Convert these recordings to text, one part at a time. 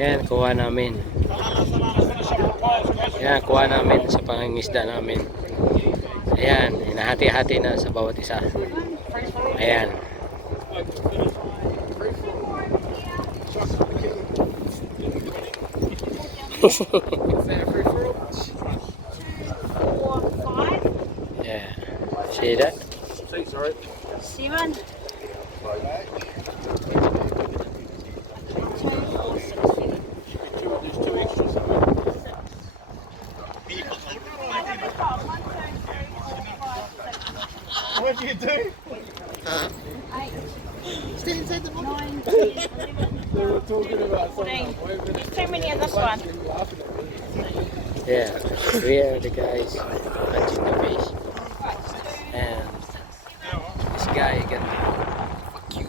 Yan, kuha namin. Yan, kuha namin sa pangingisda namin. Ayan, hinahati-hati na sa bawat isa. Ayan. Yeah. See that? Sorry. Seven. There's two extras. What did you do? Still inside the box. 9, 10, 11, They were talking about 14. There's too many in this one. Yeah, we are the guys catching the fish. And this guy got fuck you.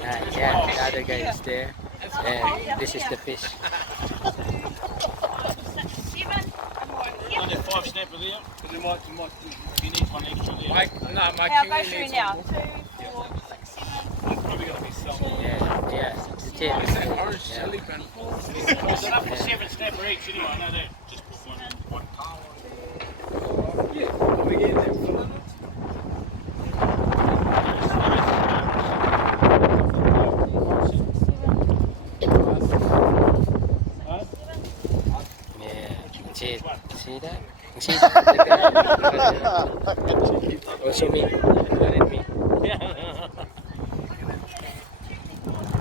Yeah, the other guy is there. And this is the fish. 7. Only 5 snapper there. You need one extra there. My Yeah, I'll go queue through needs now. one. 2, 4, 6, 7. Probably got to be some. Yeah, it's it. It's that orange silly pen. Set up for 7 snapper each anyway, I know that. Just put one towel on. Yeah, we get them filling it. Yeah, it's it. See that? See that? Also me. And me.